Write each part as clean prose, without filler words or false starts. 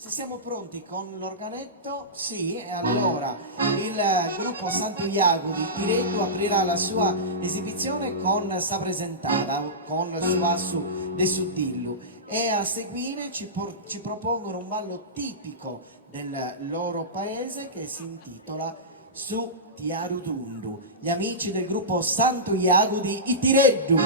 Se siamo pronti con l'organetto, sì, e allora il gruppo Santo Iago di Tiretto aprirà la sua esibizione con Sa presentata, con Su Assu de Sudillu, e a seguire ci propongono un ballo tipico del loro paese che si intitola Su Tiarutundu. Gli amici del gruppo Santo Iago di Itireddu.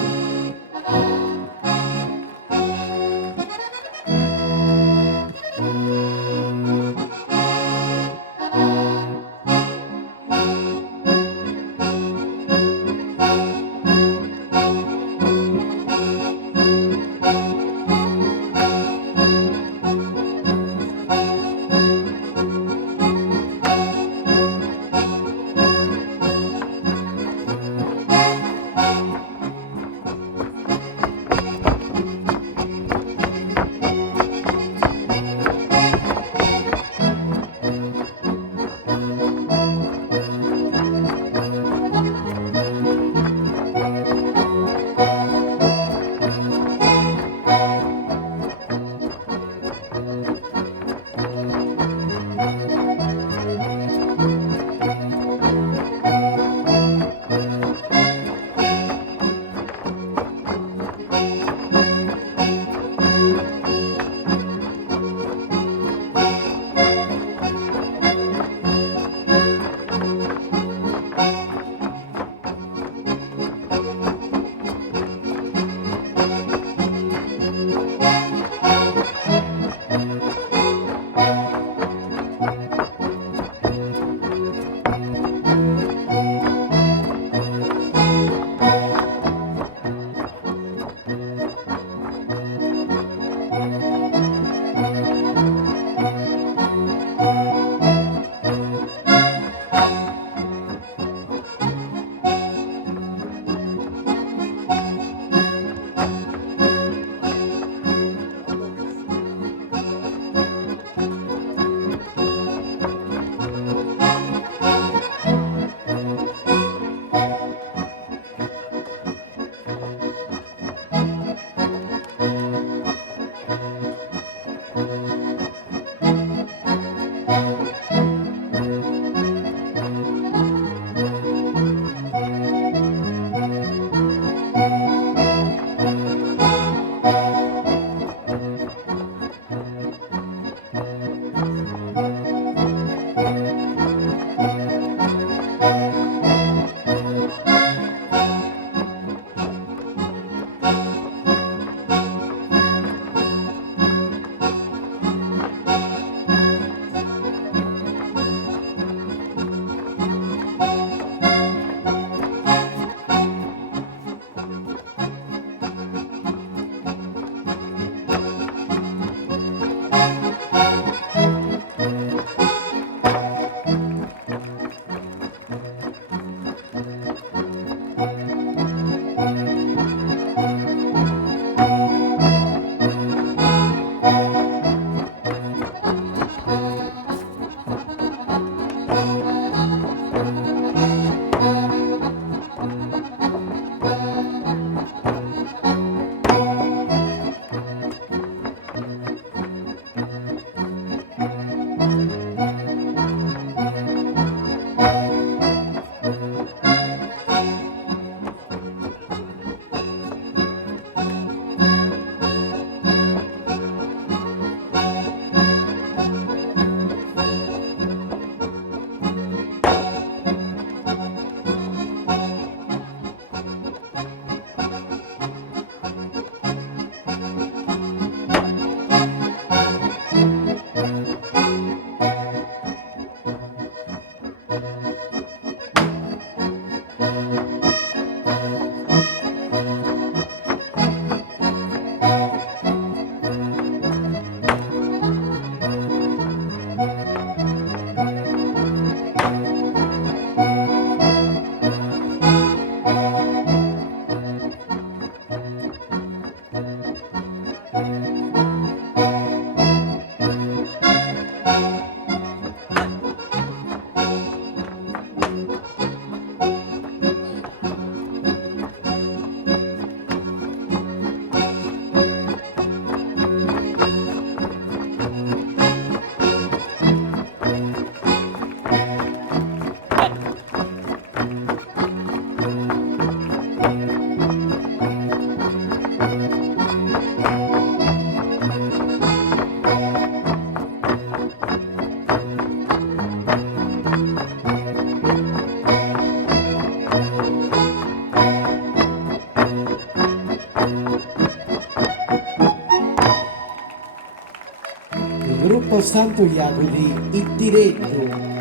Gruppo Santo Iago di Ittiretto.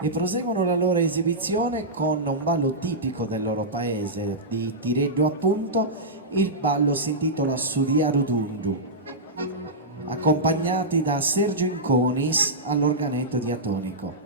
E proseguono la loro esibizione con un ballo tipico del loro paese, di Tireddo appunto. Il ballo si intitola Sudia Rudundu, accompagnati da Sergio Inconis all'organetto diatonico.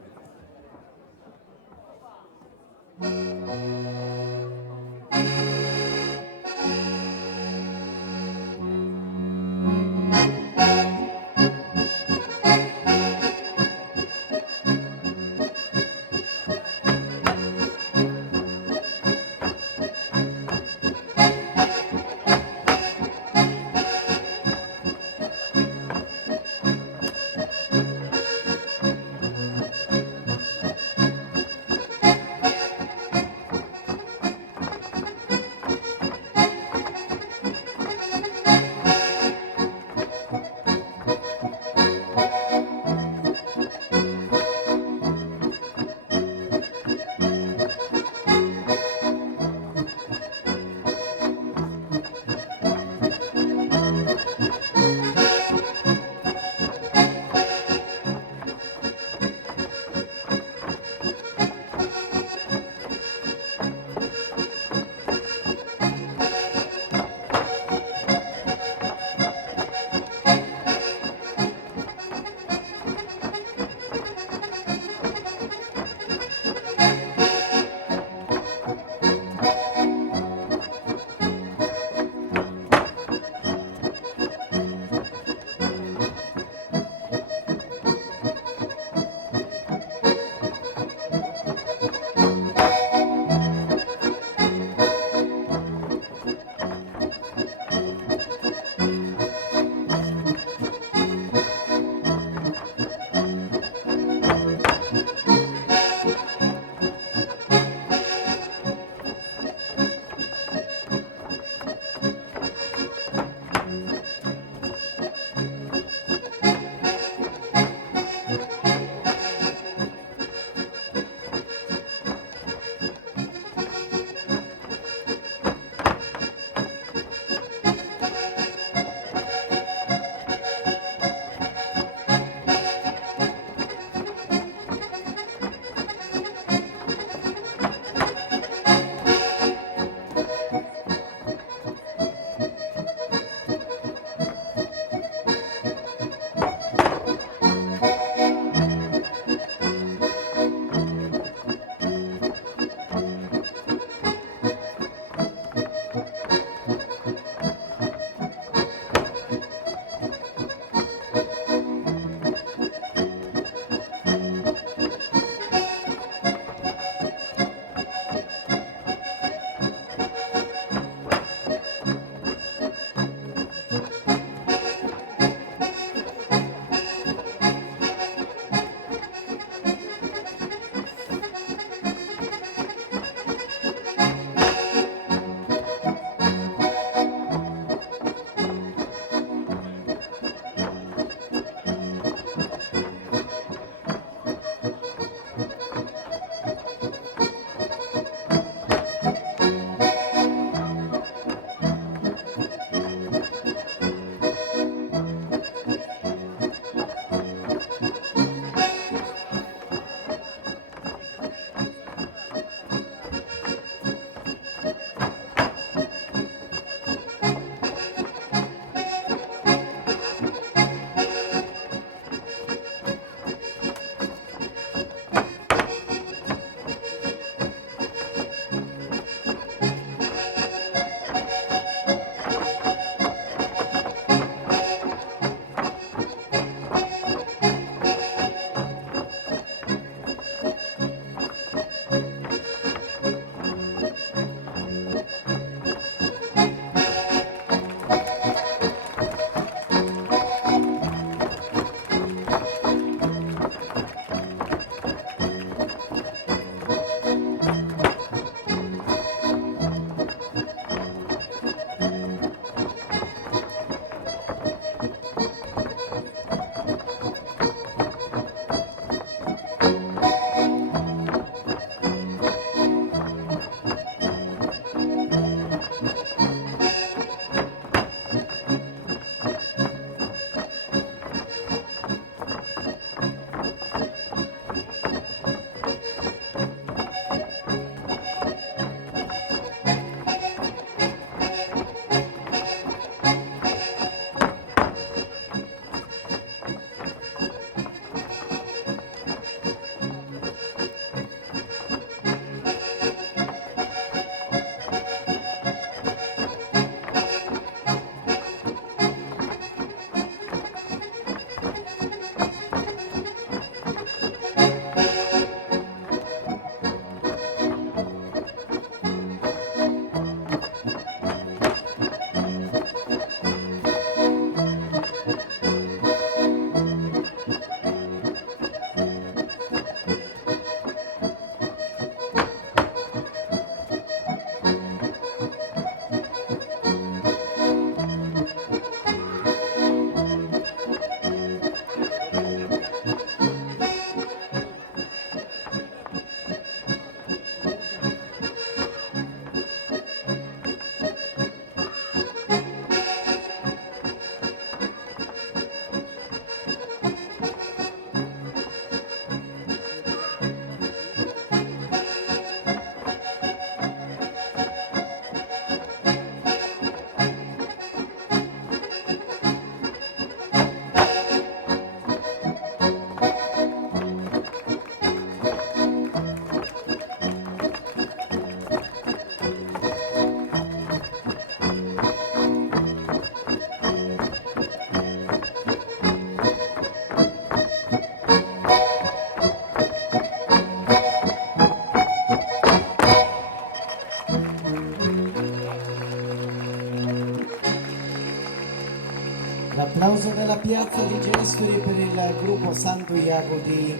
Piazza di Gesturi per il gruppo Santo Iago di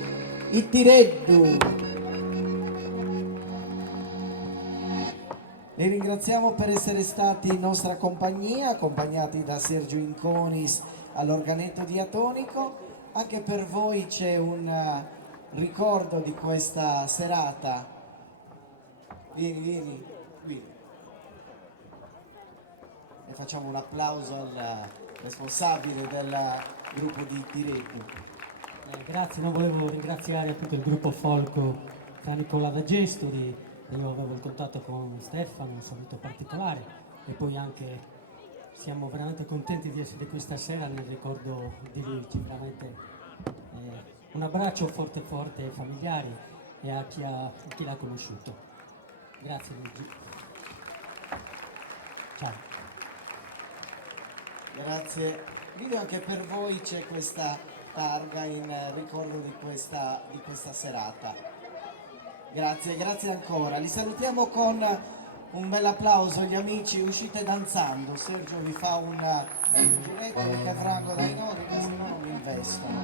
Ittireddu. Li ringraziamo per essere stati in nostra compagnia, accompagnati da Sergio Inconis all'organetto diatonico. Anche per voi c'è un ricordo di questa serata. Vieni qui. E facciamo un applauso al responsabile del gruppo di Ittireddu. Grazie, no, volevo ringraziare appunto il gruppo Folco San Nicola da Gesturi. Io avevo il contatto con Stefano, un saluto particolare, e poi anche siamo veramente contenti di essere qui stasera nel ricordo di Luigi. Veramente un abbraccio forte forte ai familiari e a chi l'ha conosciuto. Grazie Luigi. Ciao. Grazie. Video anche per voi c'è questa targa in ricordo di questa serata. Grazie, grazie ancora. Li salutiamo con un bel applauso, gli amici. Uscite danzando. Sergio vi fa un giretto perché frango dai nodi, che se no non mi investono.